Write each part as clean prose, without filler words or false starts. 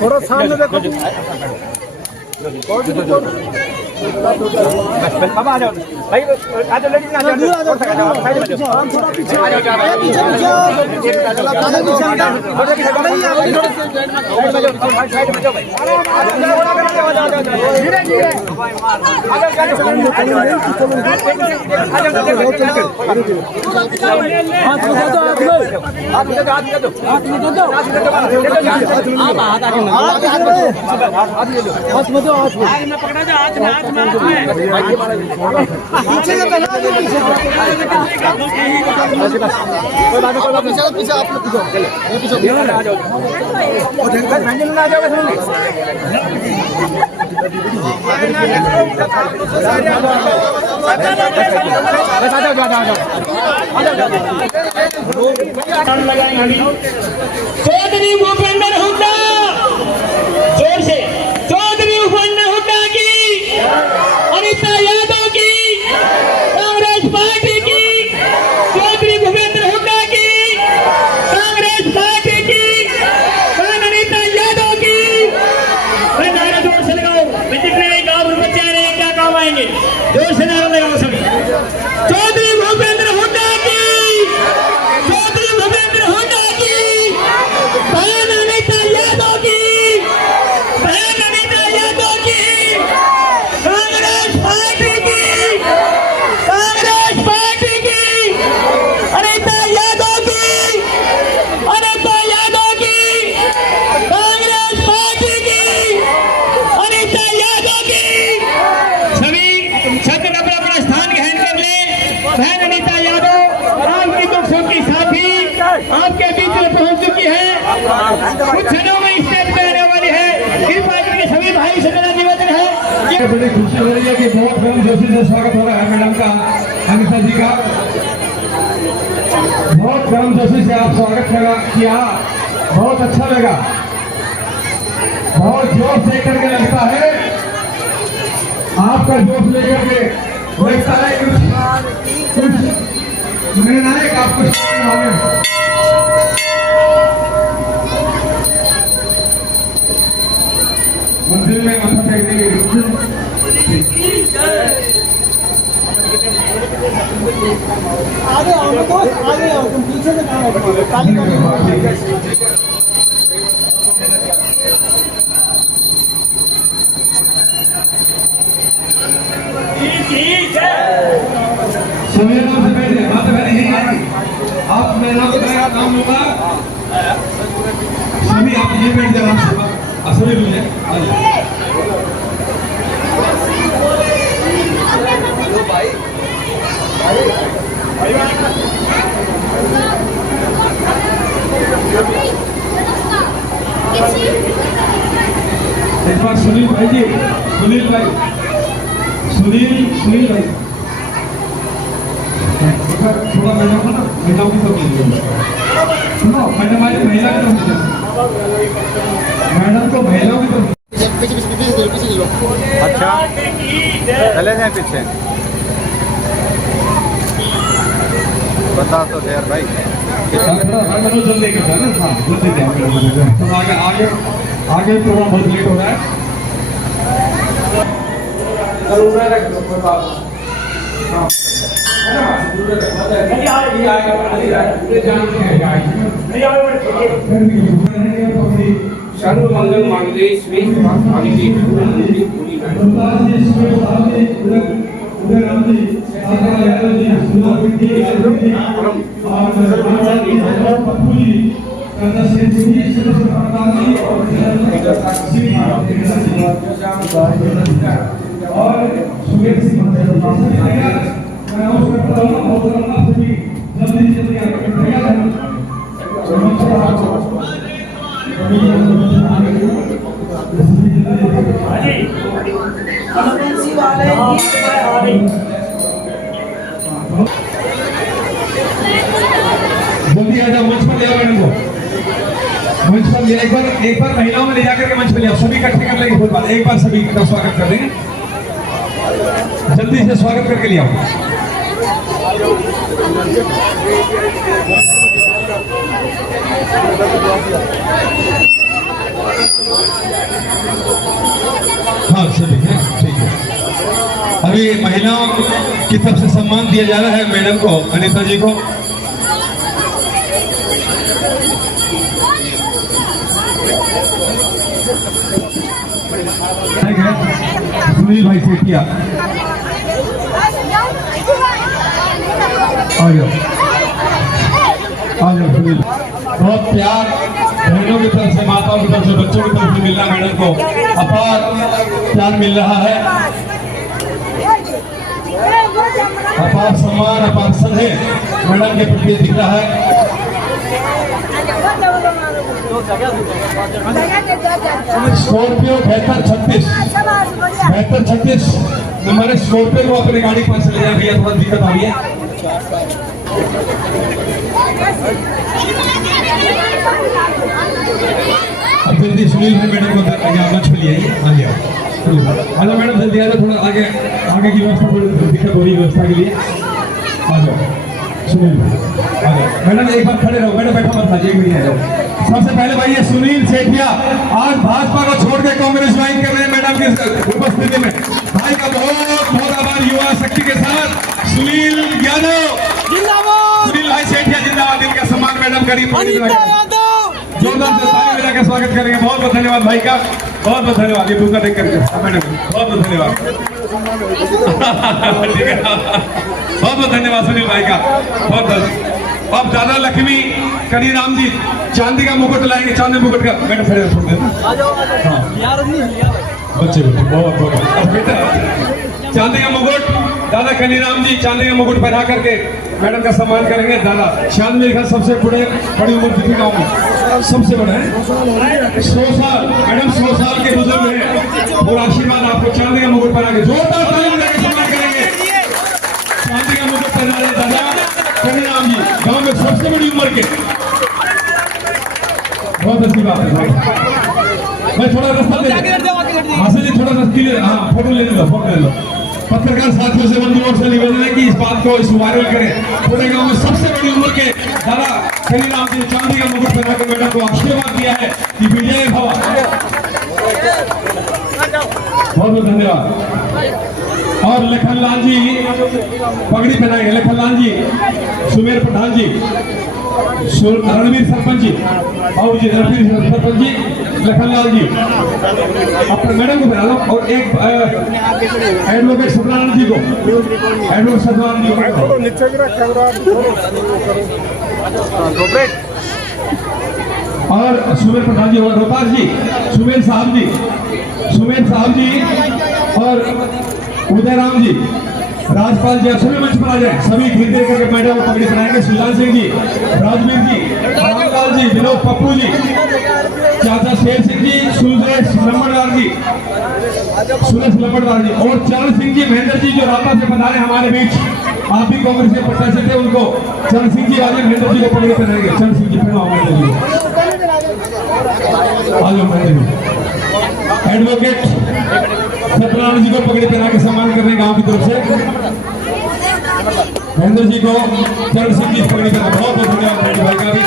थोड़ा सामने देखो बाबा आ जाओ भाई, आ जाओ लेडीज, आ जाओ साइड में जाओ, थोड़ा पीछे आ जाओ, पीछे साइड में जाओ भाई, धीरे धीरे पकड़ा जाए हाथ में, हाथ में, पीछे से पहले पीछे आप लोग पीछे आ जाओ, आ जाओ चौधरी भूपेंद्र हुड्डा, जोर से चौधरी भूपेंद्र हुड्डा की, अनिता यादव की, कांग्रेस पार्टी की, चौधरी भूपेंद्र हुड्डा की, कांग्रेस पार्टी की, अनिता यादव की। नारा जोर से लगाओ, जितने भी गाँव बच्चे आ रहे हैं क्या काम आएंगे, जोर से नारा लगाओ सभी। चौधरी भूपेंद्र हुड्डा की, चौधरी भूपेंद्र हुड्डा की, बहन अनिता यादव की, बहन अनिता यादव की, कांग्रेस पार्टी की, कांग्रेस पार्टी की, अनिता यादव की, अनिता यादव की, कांग्रेस पार्टी की, अनिता यादव की। सभी छत्र अपना अपना स्थान ग्रहण कर ले। बहन अनिता यादव आपकी दुखों की साथी आपके बीच में पहुंच चुकी है, कुछ क्षणों में स्टेज पे आने वाली है। कृपा करके सभी भाई से मेरा निवेदन है, बड़ी खुशी हो रही है कि बहुत गर्म जोशी से स्वागत हो रहा है मैडम का, अनिता जी का बहुत गर्म जोशी से आप स्वागत किया, बहुत अच्छा लगा, बहुत जोश लेकर के लगता है, आपका जोश लेकर के लगता है कुछ निर्णायक आपको मंदिर में मथा टेकने के आगे आओ, आगे आओ, तुम पीछे से कहाँ हो, ताली का समय नाम से बैठे, बात पहले यही है, आप मेरे नाम से मेरा नाम लूंगा, सभी आप ये बैठ जाए, आप सभी लोग एक बार सुनील भाई जी, सुनील भाई, सुनील भाई थोड़ा मैडम को ना, महिलाओं की तरफ सुनो, मैडम आज महिला की तरफ, मैडम को महिलाओं की तरफ। अच्छा चले जाए पीछे, बता तो यार भाई, जल्दी के साथ हाँ जल्दी तो आगे आगे आगे प्रोग्राम बहुत लेट हो रहा है। सर्व मंगल मांगले श्री और सुरेश सिंह जल्दी आ जाओ, मंच पर ले आओ मैडम को, मंच पर एक बार महिलाओं में ले जाकर के मंच पर ले आओ, सभी इकट्ठे कर लेंगे, एक बार सभी का स्वागत कर देंगे। जल्दी से स्वागत करके ले आओ। हाँ सभी है, ठीक है। अभी महिलाओं की तरफ से सम्मान दिया जा रहा है मैडम को, अनीता जी को। सुनील भाई सेठिया आ जाओ सुनील। बहुत प्यार बहनों की तरफ से, माताओं की तरफ से, बच्चों की तरफ से मिल रहा है मैडम को, अपार प्यार मिल रहा है, अपार सम्मान, अपार स्नेह मैडम के प्रति दिख रहा है। स्कॉर्पियो 7236 नंबर है। स्कॉर्पियो को अपनी गाड़ी पास ले जाए भैया, थोड़ा दिक्कत आ रही है। अब जल्दी सुनील भाई मैडम को मंच पे ले आइए। हेलो मैडम, जल्दी आ जाओ, थोड़ा आगे आगे की व्यवस्था, थोड़ी दिक्कत हो रही है व्यवस्था के लिए। आ जाओ सुनील भाई, आ जाओ मैडम, एक बार खड़े रहो मैडम, बैठा मत था, एक मिनट आ जाओ। सबसे पहले भाई ये सुनील सेठिया आज भाजपा को छोड़ के कांग्रेस ज्वाइन कर रहे हैं मैडम की उपस्थिति में। भाई का बहुत बहुत आभार। युवा शक्ति के साथ सुनील यादव जिंदाबाद, सुनील भाई सेठिया जिंदाबाद। इनका सम्मान मैडम करीब जोरदार से ताली बजा के स्वागत करेंगे। बहुत बहुत धन्यवाद भाई का, बहुत बहुत धन्यवाद। ये भूखा देख करके मैडम बहुत बहुत धन्यवाद। ठीक है, बहुत बहुत धन्यवाद सुनील भाई का, बहुत बहुत। अब दादा लक्ष्मी कनीराम जी चांदी का मुकुट लाएंगे, चांदी मुकुट का मैडम खड़े छोड़ देना। बच्चे बहुत बहुत बेटा, चांदी का मुकुट दादा कनीराम जी चांदी का मुकुट पहना करके मैडम का सम्मान करेंगे। दादा शायद मेरे ख्याल सबसे बड़ी उम्र कितनी गाँव में सबसे बड़ा है 100 साल। मैडम 100 साल के बुजुर्ग हैं, पूरा आशीर्वाद आपको चांदी का मुकुट पहना के जोरदार ताली बजा के सम्मान करेंगे। चांदी का मुकुट पहना रहे दादा कनीराम जी, गांव में सबसे बड़ी उम्र के। बहुत अच्छी बात है भाई। मैं थोड़ा रास्ता दे हासिल जी, थोड़ा सा क्लियर, हाँ फोटो ले लो, फोटो ले लो। पत्रकार साथियों से बंधुओं से निवेदन है कि इस बात को इस वायरल करें। पूरे गांव में सबसे बड़ी उम्र के दादा कनीराम जी चांदी का मुकुट पहना के मैडम को आशीर्वाद दिया है कि विजय भव। बहुत बहुत धन्यवाद। और लखनलाल जी पगड़ी पहनाएंगे, लखनलाल जी, सुमेर प्रधान जी, रणवीर सरपंच जी, और जी रणवीर सरपंच जी, लखनलाल जी अपने मैडम को पहना लो। और एक एडवोकेट सत्यनारायण जी को, एडवोकेट सत्यनारायण जी और सुमेर प्रधान जी और रोहतास जी, सुमेर साहब जी और उदयराम जी, राजपाल जी सभी मंच पर आ जाए। सभी धीरे करके मैडम को पगड़ी बनाएंगे। सुजान सिंह जी, राजवीर जी, रामलाल जी, विनोद पप्पू जी, चाचा शेर सिंह जी, सुरेश लंबड़दार जी और चरण सिंह जी, महेंद्र जी जो राता से पधारे हमारे बीच। आप भी कांग्रेस के प्रत्याशी थे, उनको चरण सिंह जी आगे महेंद्र जी को पगड़ी पहनाएंगे। चरण सिंह जी पहनाओ महेंद्र जी, आ जाओ महेंद्र जी। एडवोकेट सत्यनारायण जी को पगड़ी पहना के सम्मान करने गांव की तरफ से। महेंद्र जी को, चरण सिंह जी पगड़ी पहना, बहुत बहुत धन्यवाद भाई का भी।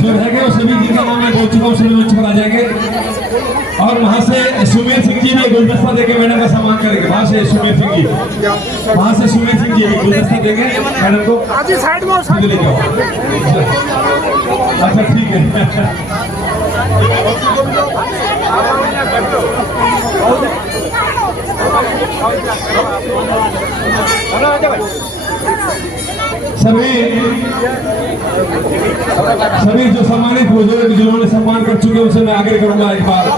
जो रहेंगे वो सभी जिनका नाम मैं बोल चुका हूँ सभी मंच पर आ जाएंगे। और वहाँ से सुमेर सिंह जी भी गुलदस्ता देके मैडम का सम्मान करेंगे। वहाँ से सुमेर सिंह जी गुलदस्ता देंगे मैडम को। साइड में ले जाओ। अच्छा ठीक है। सभी जो सम्मानित बुजुर्ग जिन्होंने सम्मान कर चुके उनसे मैं आग्रह करूंगा एक बार।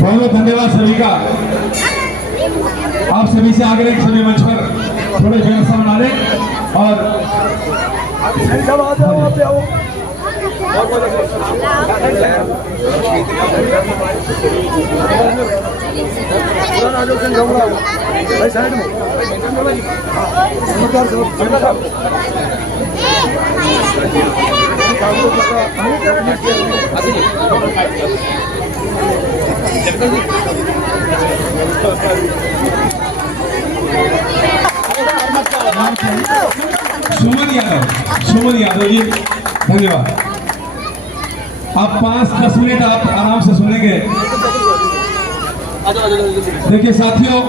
बहुत धन्यवाद सभी का। आप सभी से आग्रह सभी मंच पर थोड़े व्यवस्था बना लें। और भाई साइड में सुमन यादव जी धन्यवाद। आप 5-10 मिनट आप आराम से सुनेंगे। देखिए साथियों,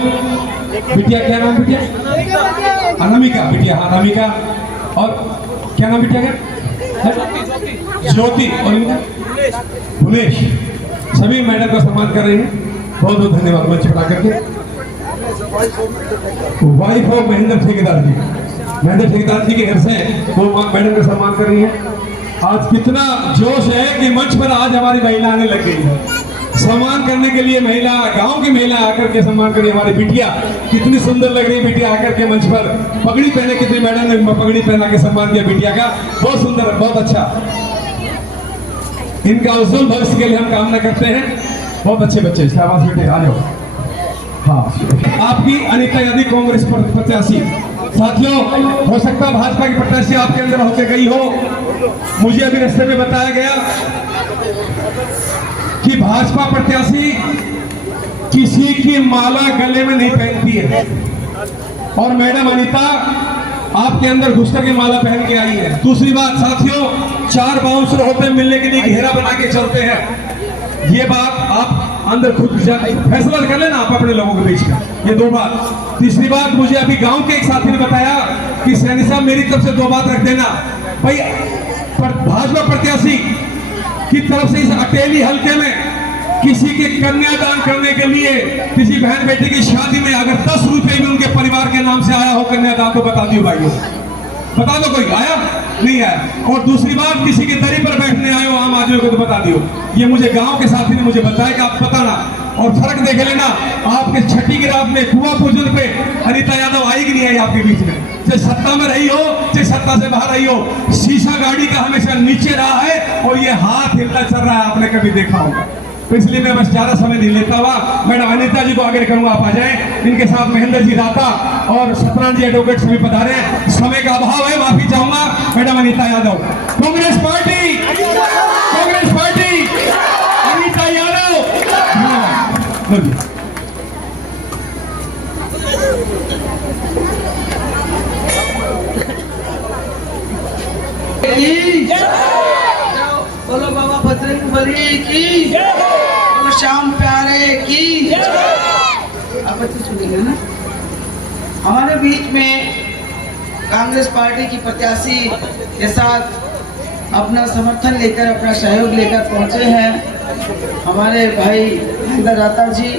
बिटिया क्या नाम बिटिया? अनामिका बिटिया, हाँ अनामिका। और क्या नाम बिटिया का? ज्योति। और इनका भुवनेश। सभी मैडम का सम्मान कर रहे हैं, बहुत बहुत धन्यवाद मंच पर आकर के। वाइफ ऑफ महेंद्र ठेकेदार जी, महेंद्र ठेकेदार जी के घर से वो मैडम का सम्मान कर रही है। आज कितना जोश है कि मंच पर आज हमारी महिला आने लग गई है सम्मान करने के लिए। महिला, गांव की महिला आकर के सम्मान करिए। हमारी बिटिया कितनी सुंदर लग रही है, बिटिया आकर के मंच पर पगड़ी पहने, कितनी मैडम ने पगड़ी पहना के सम्मान किया बिटिया का, बहुत सुंदर, बहुत अच्छा। इनका उज्जवल भविष्य के लिए हम कामना करते हैं। बहुत अच्छे बच्चे, शाबाश बेटे, आ जाओ। हाँ, आपकी अनीता यादव कांग्रेस प्रत्याशी। साथियों, हो सकता है भाजपा की प्रत्याशी आपके अंदर होके गई हो। मुझे अभी रास्ते में बताया गया कि भाजपा प्रत्याशी किसी की माला गले में नहीं पहनती है, और मैडम अनीता आपके अंदर घुसकर के माला पहन के आई है। दूसरी बात साथियों, 4 बाउंसर होते मिलने के लिए घेरा बना के चलते हैं। ये बात आप अंदर खुद फैसला कर लेना आप अपने लोगों के बीच का, ये 2 बात। तीसरी बात, मुझे अभी गांव के एक साथी ने बताया कि सैनी साहब मेरी तरफ से 2 बात रख देना भाई। भाजपा प्रत्याशी की तरफ से इस अटेली हल्के में किसी के कन्यादान करने के लिए, किसी बहन बेटी की शादी में अगर 10 रुपए भी उनके परिवार के नाम से आया हो कन्यादान, तो बता दियो भाइयों, बता दो। कोई आया नहीं आया? और दूसरी बात, किसी की दरी पर बैठने आए हो आम आदमियों को, तो बता दियो। ये मुझे गांव के साथी ने मुझे बताया कि आप बताना। और फर्क देख लेना, आपके छठी की रात में कुआं पूजन पे अनीता यादव आई कि नहीं आई आपके बीच में? चाहे सत्ता में रही हो, चाहे सत्ता से बाहर रही हो, शीशा गाड़ी का हमेशा नीचे रहा है और ये हाथ हिलता चल रहा है, आपने कभी देखा होगा। तो इसलिए मैं बस ज्यादा समय नहीं लेता हुआ मैडम अनीता जी को आगे करूंगा, आप आ जाएं। इनके साथ महेंद्र जी दाता और सतनारायण जी एडवोकेट सभी पधारे हैं। समय का अभाव है, माफी चाहूंगा। Madam Anita Yadav, Congress party, Congress party, Anita Yadav. बोलो बाबा बजरंगबली की, बोलो श्याम प्यारे की। आप अच्छे सुनेंगे ना। हमारे बीच में कांग्रेस पार्टी की प्रत्याशी के साथ अपना समर्थन लेकर, अपना सहयोग लेकर पहुंचे हैं हमारे भाई महेंद्र दाता जी।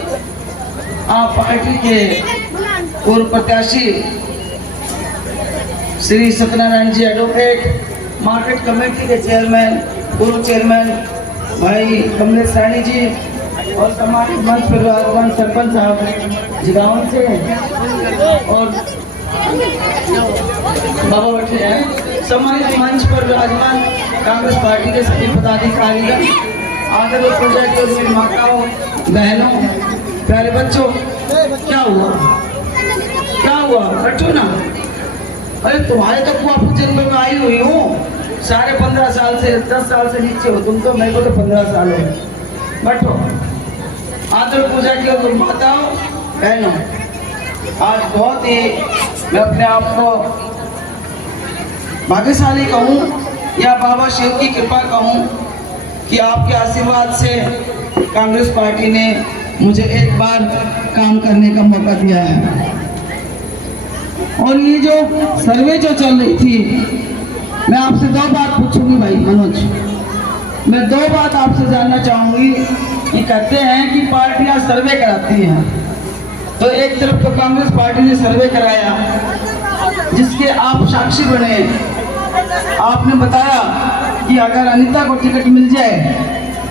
आप पार्टी के पूर्व प्रत्याशी श्री सत्यनारायण जी एडवोकेट, मार्केट कमेटी के चेयरमैन, पूर्व चेयरमैन भाई कमलेश सैनी जी, और सामाजिक मंच पर विराजमान सरपंच साहब जिगावन से, और बाबा बैठे हैं। सामाजिक मंच पर विराजमान कांग्रेस पार्टी के सभी पदाधिकारीगण, आदरणीय प्रोजेक्ट और मेरी माताओं, बहनों, प्यारे बच्चों। क्या हुआ, क्या हुआ? बैठो ना। अरे तुम्हारे तो कुआं पूजन में मैं आई हुई हूँ, साढ़े 15 साल से, 10 साल से नीचे हो तुम तो, मेरे को तो 15 साल हो। बैठो। आदर पूजा की और माताओं, बहनों, आज बहुत ही मैं अपने आप को भाग्यशाली कहूँ या बाबा शिव की कृपा कहूँ कि आपके आशीर्वाद से कांग्रेस पार्टी ने मुझे एक बार काम करने का मौका दिया है। और ये जो सर्वे जो चल रही थी, मैं आपसे 2 बात पूछूंगी भाई मनोज। मैं 2 बात आपसे जानना चाहूंगी कि कहते हैं कि पार्टियां सर्वे कराती हैं, तो एक तरफ तो कांग्रेस पार्टी ने सर्वे कराया जिसके आप साक्षी बने। आपने बताया कि अगर अनीता को टिकट मिल जाए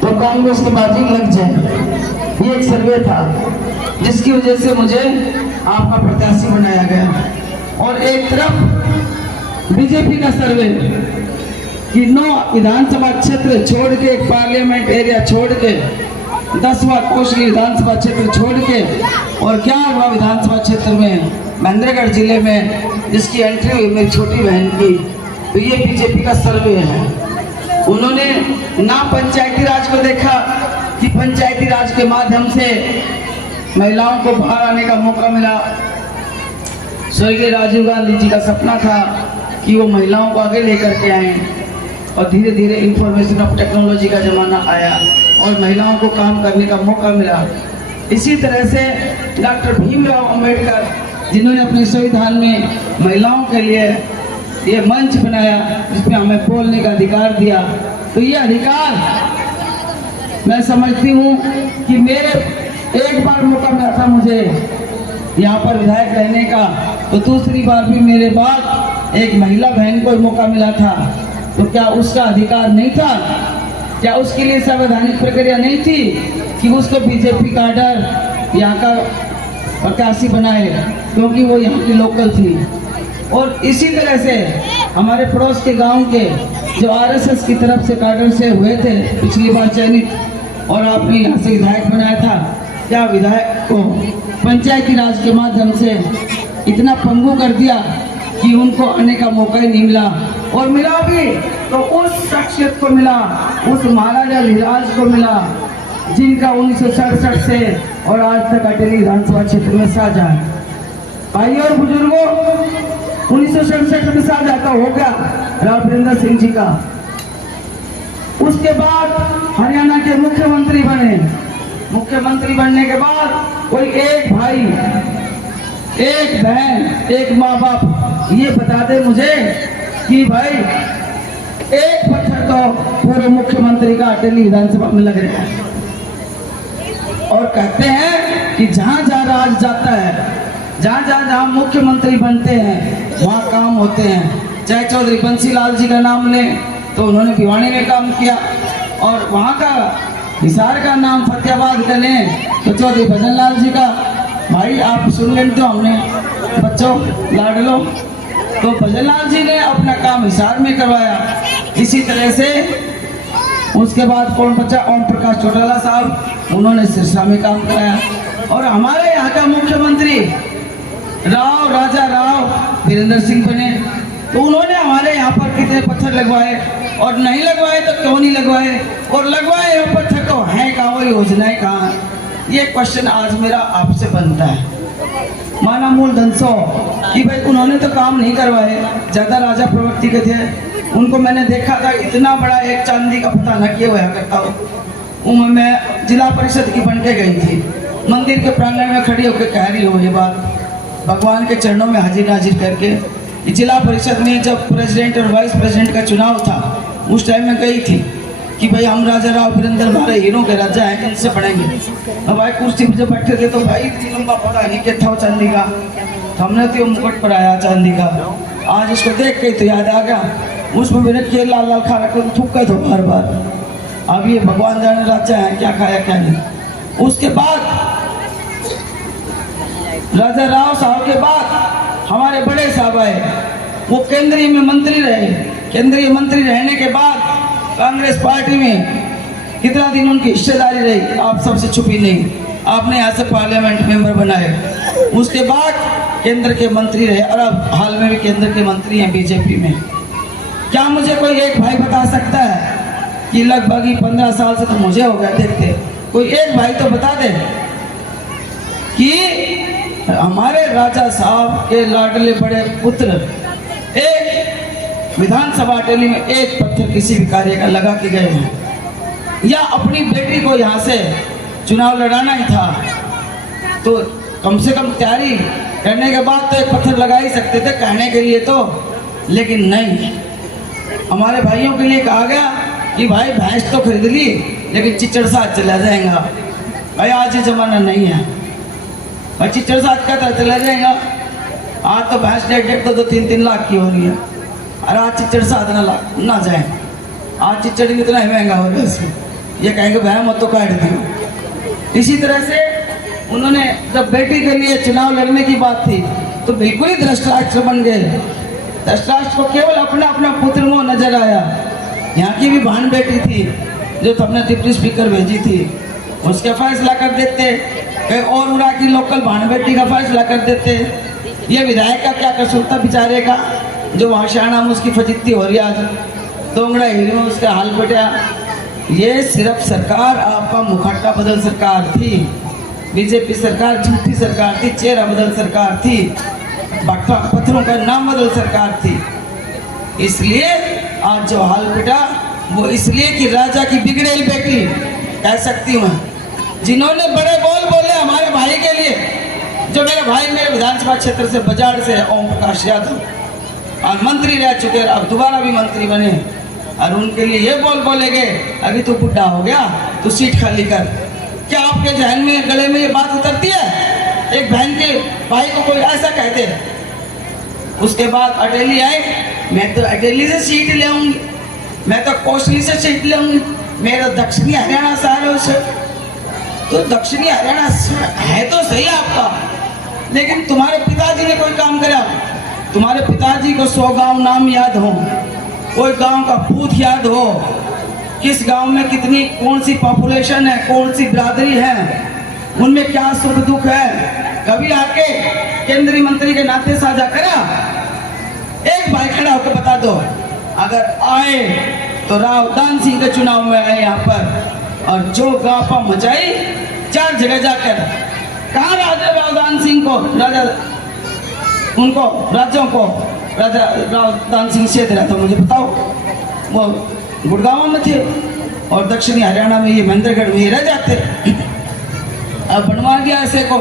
तो कांग्रेस की बाजी लग जाए। ये एक सर्वे था जिसकी वजह से मुझे आपका प्रत्याशी बनाया गया। और एक तरफ बीजेपी का सर्वे, कि 9 विधानसभा क्षेत्र छोड़ के, एक पार्लियामेंट एरिया छोड़ के, 10वां कोसली विधानसभा क्षेत्र छोड़ के और 11वां विधानसभा क्षेत्र में महेंद्रगढ़ जिले में जिसकी एंट्री हुई मेरी छोटी बहन की, तो ये बीजेपी का सर्वे है। उन्होंने ना पंचायती राज को देखा कि पंचायती राज के माध्यम से महिलाओं को बाहर आने का मौका मिला। स्वर्गीय राजीव गांधी जी का सपना था कि वो महिलाओं को आगे लेकर के आए और धीरे धीरे इंफॉर्मेशन ऑफ टेक्नोलॉजी का जमाना आया और महिलाओं को काम करने का मौका मिला। इसी तरह से डॉक्टर भीमराव अंबेडकर जिन्होंने अपने संविधान में महिलाओं के लिए ये मंच बनाया जिसमें हमें बोलने का अधिकार दिया, तो ये अधिकार मैं समझती हूँ कि मेरे एक बार मौका मिला था मुझे यहाँ पर विधायक रहने का, तो दूसरी बार भी मेरे बाद एक महिला बहन को मौका मिला था, तो क्या उसका अधिकार नहीं था? क्या उसके लिए संवैधानिक प्रक्रिया नहीं थी कि उसको बीजेपी कैडर यहाँ का प्रत्याशी बनाए, क्योंकि वो यहाँ की लोकल थी। और इसी तरह से हमारे पड़ोस के गांव के जो आरएसएस की तरफ से कैडर से हुए थे पिछली बार चयनित और आपने यहाँ से विधायक बनाया था, क्या विधायक को पंचायती राज के माध्यम से इतना पंगु कर दिया कि उनको आने का मौका ही नहीं मिला, और मिला भी तो उस शख्सियत को मिला, उस महाराजा धीराज को मिला जिनका 1967 से और आज तक अटेली विधानसभा क्षेत्र में साझा है। भाई और बुजुर्गों, 1967 में साझा का हो गया राव वीरेंद्र सिंह जी का। उसके बाद हरियाणा के मुख्यमंत्री बने। मुख्यमंत्री बनने के बाद कोई एक भाई, एक बहन, एक माँ बाप ये बता दे मुझे कि भाई एक पत्थर तो पूरे मुख्यमंत्री का अटेली विधानसभा में लग रहा है। और कहते हैं कि जहां जहां राज जाता है, जहां मुख्यमंत्री बनते हैं वहां काम होते हैं। चाहे चौधरी बंसीलाल जी का नाम लें तो उन्होंने भिवानी में काम किया, और वहां का हिसार का नाम फतेहाबाद का लें तो चौधरी भजनलाल जी का। भाई आप सुन लें तो हमने बच्चों लाड लो, तो भजनलाल जी ने अपना काम हिसार में करवाया। इसी तरह से उसके बाद कौन बचा, ओम प्रकाश चौटाला साहब, उन्होंने सिरसा में काम कराया। और हमारे यहाँ का मुख्यमंत्री राजा राव वीरेंद्र सिंह बने, तो उन्होंने हमारे यहाँ पर कितने पत्थर लगवाए, और नहीं लगवाए तो क्यों नहीं लगवाए, और लगवाए वो पत्थर तो है कहाँ, वो योजनाएं कहाँ? ये क्वेश्चन आज मेरा आपसे बनता है। माना मूलधन 100 कि भाई उन्होंने तो काम नहीं करवाए, ज्यादा राजा प्रवृत्ति के थे, उनको मैंने देखा था इतना बड़ा एक चांदी का पता न किया हुआ करता हूँ। मैं जिला परिषद की बन के गई थी, मंदिर के प्रांगण में खड़ी होकर कह रही हूँ ये बात, भगवान के चरणों में हाजिर नाजिर करके। जिला परिषद में जब प्रेसिडेंट और वाइस प्रेसिडेंट का चुनाव था उस टाइम में गई थी कि भाई हम राजा राव वीरेंद्र हमारे हीरो के राजा हैं, इनसे पढ़ेंगे। अब भाई कुर्सी पर जब बैठे थे तो भाई इतनी लंबा पता नहीं क्या था चांदी का, तो हमने तो मुकुट पढ़ाया चांदी का। आज इसको देख के तो याद आ गया, उसमें मैंने के लाल लाल खा रखा, थूक गए तो बार बार। अब ये भगवान जाने राजा है क्या खाया क्या नहीं। उसके बाद राजा राव साहब के बाद हमारे बड़े साहब आए, वो केंद्रीय में मंत्री रहे। केंद्रीय मंत्री रहने के बाद कांग्रेस पार्टी में कितना दिन उनकी हिस्सेदारी रही आप सबसे छुपी नहीं, आपने यहाँ से पार्लियामेंट मेंबर बनाए। उसके बाद केंद्र के मंत्री रहे और अब हाल में भी केंद्र के मंत्री हैं बीजेपी में। क्या मुझे कोई एक भाई बता सकता है कि लगभग 15 साल से तो मुझे हो गया देखते, कोई एक भाई तो बता दे कि हमारे राजा साहब के लाडले बड़े पुत्र एक विधानसभा अटेली में एक पत्थर किसी भी कार्य का लगा के गए हैं, या अपनी बेटी को यहाँ से चुनाव लड़ाना ही था तो कम से कम तैयारी करने के बाद तो एक पत्थर लगा ही सकते थे कहने के लिए तो, लेकिन नहीं। हमारे भाइयों के लिए कहा गया कि भाई भैंस तो खरीद ली लेकिन चिच्चड़ साथ चला जाएगा। भाई आज ये जमाना नहीं है, भाई चिच्चड़ साथ का चला जाएगा। आज तो भैंस 1.5 तो 3-3 लाख की हो रही है, और आज चिच्चड़ साथ ना जाए। आज चिच्चड़ भी इतना ही महंगा हो रहा है, ये कहेंगे भाई मत तो काट देंगे। इसी तरह से उन्होंने जब बेटी के लिए चुनाव लड़ने की बात थी तो बिल्कुल ही धृतराष्ट्र बन गए। धृतराष्ट्र को केवल अपना अपना पुत्र मोह नजर आया, यहाँ की भी बहन बेटी थी जो अपने डिप्टी स्पीकर भेजी थी, उसका फैसला कर देते, कहीं और उड़ा की लोकल बहन बेटी का फैसला कर देते। ये विधायक का क्या कसूर था बेचारे का, जो वहाँ शाना में उसकी फजिती हो रही आज, दोंगड़ा हिल में उसका हाल बटा। ये सिर्फ सरकार आपका मुखट्टा बदल सरकार थी, बीजेपी सरकार झूठी सरकार थी, चेहरा बदल सरकार थी, पत्थरों का नाम बदल सरकार थी। इसलिए आज जो हाल पिटा वो इसलिए कि राजा की बिगड़ेल बेटी कह सकती हूँ, जिन्होंने बड़े बोल बोले हमारे भाई के लिए, जो मेरे भाई मेरे विधानसभा क्षेत्र से बाजार से ओम प्रकाश यादव और मंत्री रह चुके, अब दोबारा भी मंत्री बने, और उनके लिए ये बोल बोलेगे अभी तो बुढ़ा हो गया तो सीट खाली कर। क्या आपके जहन में गले में ये बात उतरती है? एक बहन के भाई को कोई ऐसा कहते। उसके बाद अटेली आए, मैं तो अटेली से सीट ले आऊंगी, मैं तो कोसली से सीट ले आऊंगी, मेरा दक्षिणी हरियाणा सारों से। तो दक्षिणी हरियाणा है तो सही आपका, लेकिन तुम्हारे पिताजी ने कोई काम करा? तुम्हारे पिताजी को 100 गांव नाम याद हो, कोई गांव का भूत याद हो, किस गांव में कितनी कौन सी पॉपुलेशन है, कौन सी बिरादरी है, उनमें क्या सुख दुख है, कभी आके केंद्रीय मंत्री के नाते साझा करा? एक भाई खड़ा होकर बता दो। अगर आए तो राव दान सिंह के चुनाव में आए यहाँ पर, और जो गापा मचाई 4 जगह जाकर, कहा राजा राव दान सिंह को, राजा उनको राज्यों को राजा राव दान सिंह से रहा था, मुझे बताओ। वो गुड़गांव में थे और दक्षिणी हरियाणा में ये महेंद्रगढ़ में रह जाते। अब बनवा दिया ऐसे को,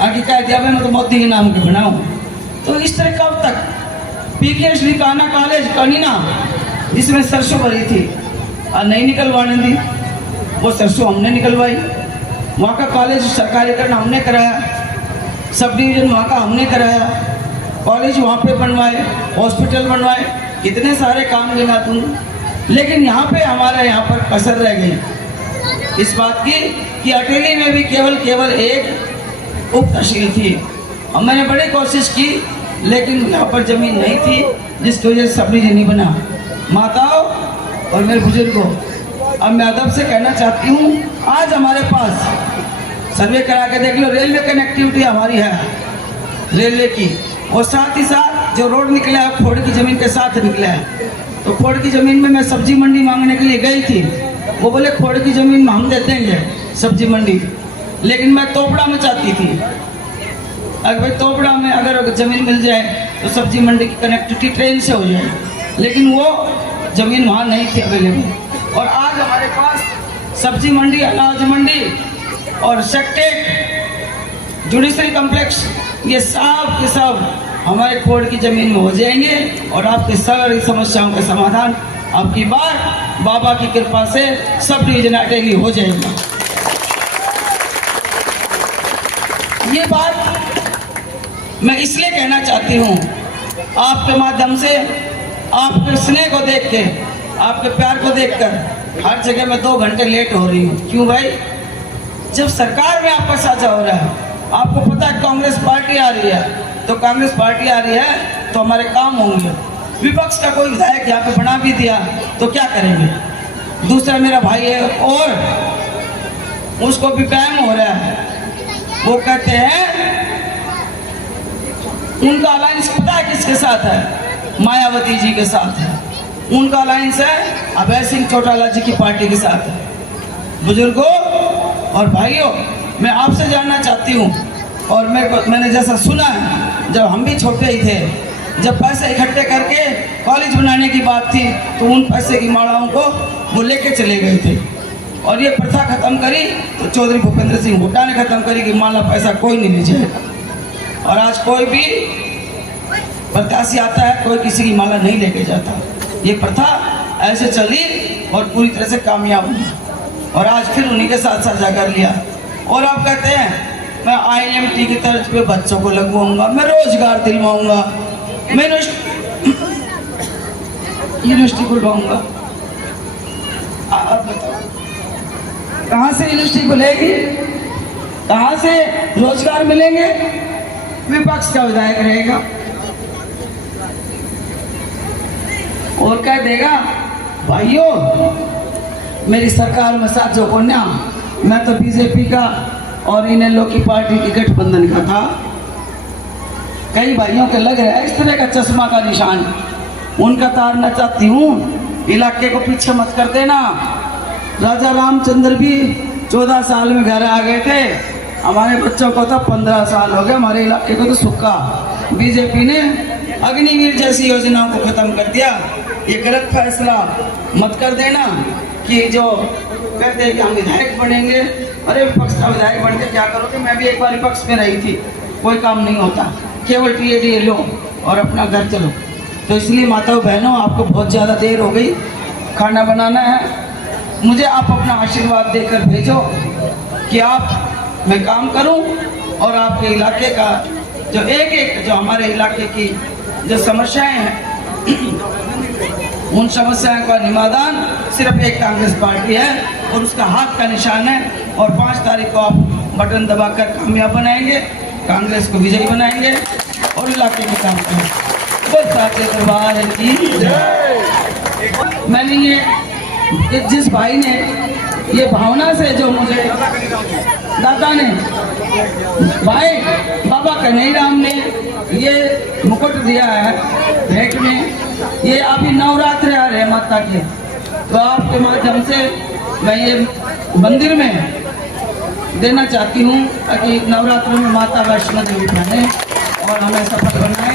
आगे कह दिया मैं तो मोदी के नाम के बनाऊं। तो इस तरह कब तक? पीके श्रीकाना कॉलेज कनीना जिसमें सरसों भरी थी और नहीं निकलवाने दी, वो सरसों हमने निकलवाई। वहाँ का कॉलेज सरकारीकरण हमने कराया, सब डिवीजन वहाँ का हमने कराया, कॉलेज वहाँ पे बनवाए, हॉस्पिटल बनवाए, कितने सारे काम गिना तुम। लेकिन यहाँ पे हमारा यहाँ पर कसर रह गई इस बात की कि अटेली में भी केवल एक उप तहसील थी। और मैंने बड़ी कोशिश की, लेकिन यहाँ पर जमीन नहीं थी, जिसकी वजह से सब डिवीजन नहीं बना। माताओं और मेरे बुजुर्गों, अब मैं अदब से कहना चाहती हूँ, आज हमारे पास सर्वे करा के देख लो, रेलवे कनेक्टिविटी हमारी है रेलवे की, और साथ ही साथ जो रोड निकला है फोड़ की जमीन के साथ निकला है। तो फोड़ की जमीन में मैं सब्जी मंडी मांगने के लिए गई थी, वो बोले फोड़ की जमीन में हम दे देंगे सब्जी मंडी, लेकिन मैं तोपड़ा में चाहती थी। अगर भाई तोपड़ा में अगर जमीन मिल जाए तो सब्जी मंडी की कनेक्टिविटी ट्रेन से हो जाए, लेकिन वो जमीन वहाँ नहीं थी अवेलेबल। और आज हमारे पास सब्जी मंडी, अनाज मंडी और सेक्टेट, जुडिशरी कॉम्प्लेक्स, ये सब के सब हमारे खोड़ की जमीन में हो जाएंगे और आपकी सारी समस्याओं का समाधान आपकी बार बाबा की कृपा से सब डिवीजन अटेली हो जाएगा। ये बात मैं इसलिए कहना चाहती हूँ, आपके माध्यम से, आपके स्नेह को देख के, आपके प्यार को देखकर हर जगह मैं 2 घंटे लेट हो रही हूँ। क्यों भाई? जब सरकार में आपका साझा हो रहा है, आपको पता है कांग्रेस पार्टी आ रही है, तो कांग्रेस पार्टी आ रही है तो हमारे काम होंगे। विपक्ष का कोई विधायक यहाँ पे बना भी दिया तो क्या करेंगे? दूसरा मेरा भाई है और उसको भी बैम हो रहा है, वो कहते हैं उनका अलायंस पता है किसके साथ है? मायावती जी के साथ है। उनका अलायंस है अभय सिंह चौटाला जी की पार्टी के साथ है। बुजुर्गों और भाइयों, मैं आपसे जानना चाहती हूँ, और मैंने जैसा सुना है, जब हम भी छोटे ही थे, जब पैसे इकट्ठे करके कॉलेज बनाने की बात थी, तो उन पैसे की मालाओं को वो लेके चले गए थे। और ये प्रथा खत्म करी तो चौधरी भूपेंद्र सिंह हुड्डा ने खत्म करी कि माला पैसा कोई नहीं ले जाएगा। और आज कोई भी प्रत्याशी आता है, कोई किसी की माला नहीं लेके जाता। ये प्रथा ऐसे चली और पूरी तरह से कामयाब हुई, और आज फिर उन्हीं के साथ साझा कर लिया। और आप कहते हैं मैं IMT की तर्ज पे बच्चों को लगवाऊंगा, मैं रोजगार दिलवाऊंगा, मैं यूनिवर्सिटी खुलवाऊंगा। आप बताओ कहाँ से यूनिवर्सिटी खुलेगी, कहाँ से रोजगार मिलेंगे? विपक्ष का विधायक रहेगा और कह देगा भाइयों, मेरी सरकार में साथियों को ना, मैं तो बीजेपी का और इन लोग की पार्टी की गठबंधन का था। कई भाइयों के लग रहा है इस तरह का चश्मा का निशान, उनका तारना चाहती हूँ। इलाके को पीछे मत कर देना। राजा रामचंद्र भी 14 साल में घर आ गए थे, हमारे बच्चों को तो 15 साल हो गए, हमारे इलाके को तो सुक्का। बीजेपी ने अग्निवीर जैसी योजनाओं को खत्म कर दिया। ये गलत फैसला मत कर देना कि जो कहते हैं कि हम विधायक बनेंगे, अरे विपक्ष का विधायक बन के क्या करोगे? मैं भी एक बार विपक्ष में रही थी, कोई काम नहीं होता, केवल टीएडी लो और अपना घर चलो। तो इसलिए माताओं बहनों, आपको बहुत ज़्यादा देर हो गई, खाना बनाना है, मुझे आप अपना आशीर्वाद देकर भेजो कि आप मैं काम करूं और आपके इलाके का जो एक जो हमारे इलाके की जो समस्याएं हैं उन समस्याओं का निमादान सिर्फ एक कांग्रेस पार्टी है और उसका हाथ का निशान है। और 5 तारीख को आप बटन दबाकर कामयाब बनाएंगे, कांग्रेस को विजयी बनाएंगे और इलाके में काम करेंगे। बस साचे दरबार की मैंने ये जिस भाई ने ये भावना से जो मुझे दादा ने भाई बाबा कन्हैयाराम ने ये मुकुट दिया है भेंट में, ये अभी नवरात्र आ रहे हैं माता के, तो आपके माध्यम से मैं ये मंदिर में देना चाहती हूँ ताकि नवरात्र में माता वैष्णो देवी बने और हमें सफल बनाए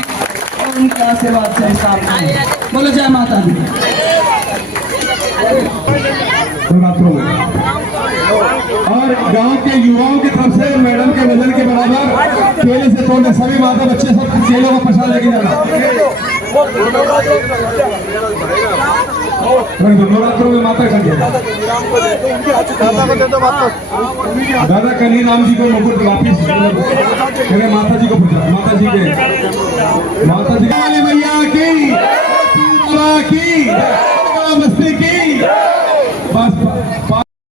और उनके आशीर्वाद से हम काम करें। बोलो जय माता दी। नवरात्रों में और गांव के युवाओं की तरफ से मैडम के वजन के बराबर केले से तोड़ने सभी माता बच्चे सब केलों का प्रसाद लेके जाना। नवरात्रों में माता का दादा कन्हैयाराम जी को मुकुट वापिस माता जी को पूछा, माता जी काली मैया की, बाबा की, मस्ती की, बस